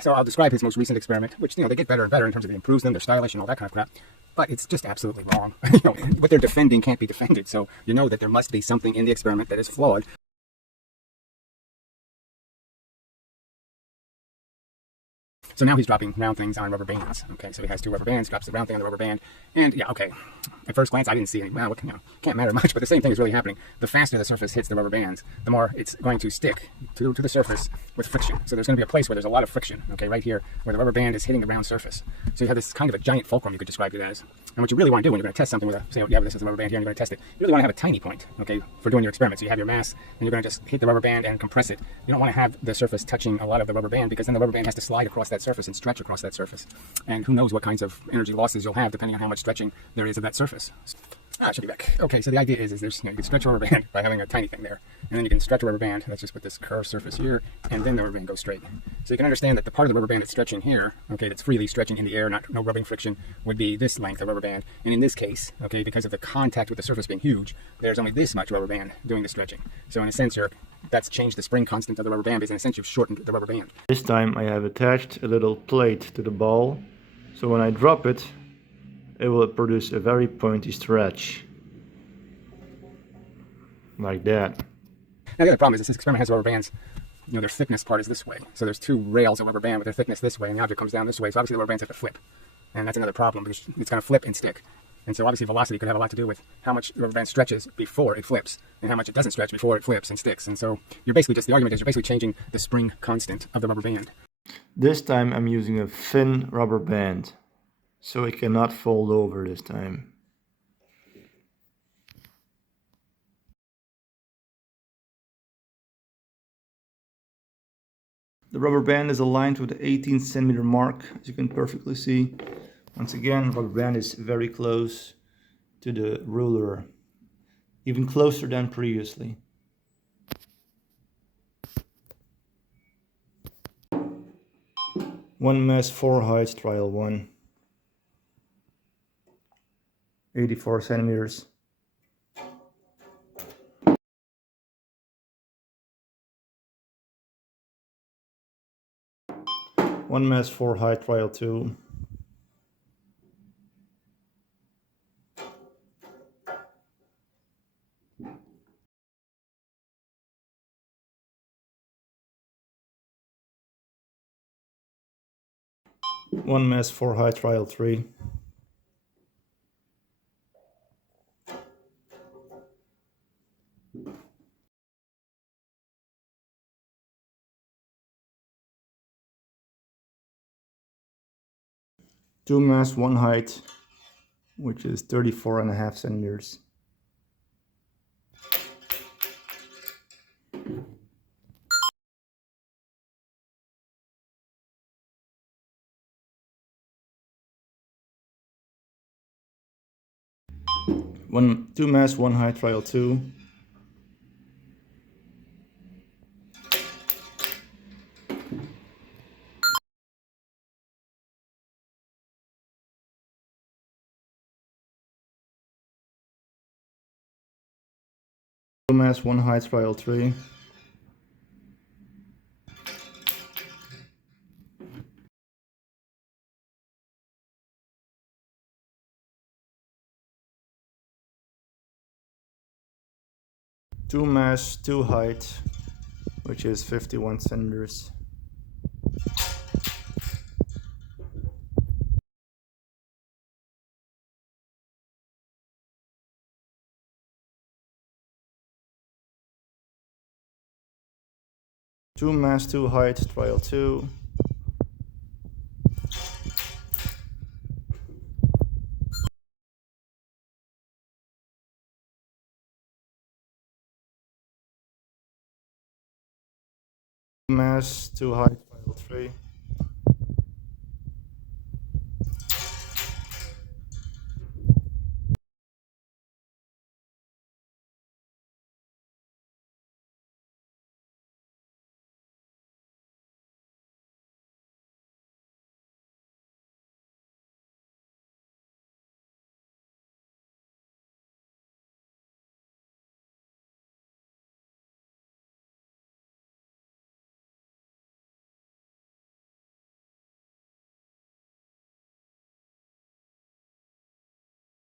So I'll describe his most recent experiment, which, they get better and better in terms of it improves them, they're stylish and all that kind of crap. But it's just absolutely wrong. What they're defending can't be defended. So you know that there must be something in the experiment that is flawed. So now he's dropping round things on rubber bands. Okay, so he has two rubber bands, drops the round thing on the rubber band, and yeah, okay. At first glance, I didn't see any. Well, can't matter much, but the same thing is really happening. The faster the surface hits the rubber bands, the more it's going to stick to the surface with friction. So there's going to be a place where there's a lot of friction. Okay, right here, where the rubber band is hitting the round surface. So you have this kind of a giant fulcrum, you could describe it as. And what you really want to do when you're going to test something with say, you have this as a rubber band here, and you're going to test it, you really want to have a tiny point, okay, for doing your experiment. So you have your mass, and you're going to just hit the rubber band and compress it. You don't want to have the surface touching a lot of the rubber band, because then the rubber band has to slide across that surface and stretch across that surface. And who knows what kinds of energy losses you'll have depending on how much stretching there is of that surface. I should be back. Okay, so the idea is there's, you can stretch a rubber band by having a tiny thing there. And then you can stretch a rubber band. Let's just put this curved surface here, and then the rubber band goes straight. So you can understand that the part of the rubber band that's stretching here, okay, that's freely stretching in the air, no rubbing friction, would be this length of rubber band. And in this case, okay, because of the contact with the surface being huge, there's only this much rubber band doing the stretching. So in a sense, that's changed the spring constant of the rubber band, because in a sense you've shortened the rubber band. This time I have attached a little plate to the ball, so when I drop it, it will produce a very pointy stretch. Like that. Now the other problem is this experiment has rubber bands, their thickness part is this way. So there's two rails of rubber band with their thickness this way, and the object comes down this way. So obviously the rubber bands have to flip. And that's another problem, because it's going to flip and stick. And so obviously velocity could have a lot to do with how much the rubber band stretches before it flips, and how much it doesn't stretch before it flips and sticks. And so the argument is you're basically changing the spring constant of the rubber band. This time I'm using a thin rubber band, so it cannot fold over this time. The rubber band is aligned with the 18 centimeter mark, as you can perfectly see. Once again, the rubber band is very close to the ruler, even closer than previously. One mass, 4 heights, trial 1. 84 centimeters. One mass, 4 height, trial 2. One mass, 4 height, trial 3. Two mass, 1 height, which is 34.5 centimeters. Two mass, 1 height, trial 2. Two mass, 1 height, trial 3. Two mass, 2 height, which is 51 centimeters. Two mass, 2 height, trial 2. Mass, 2 height, trial 3.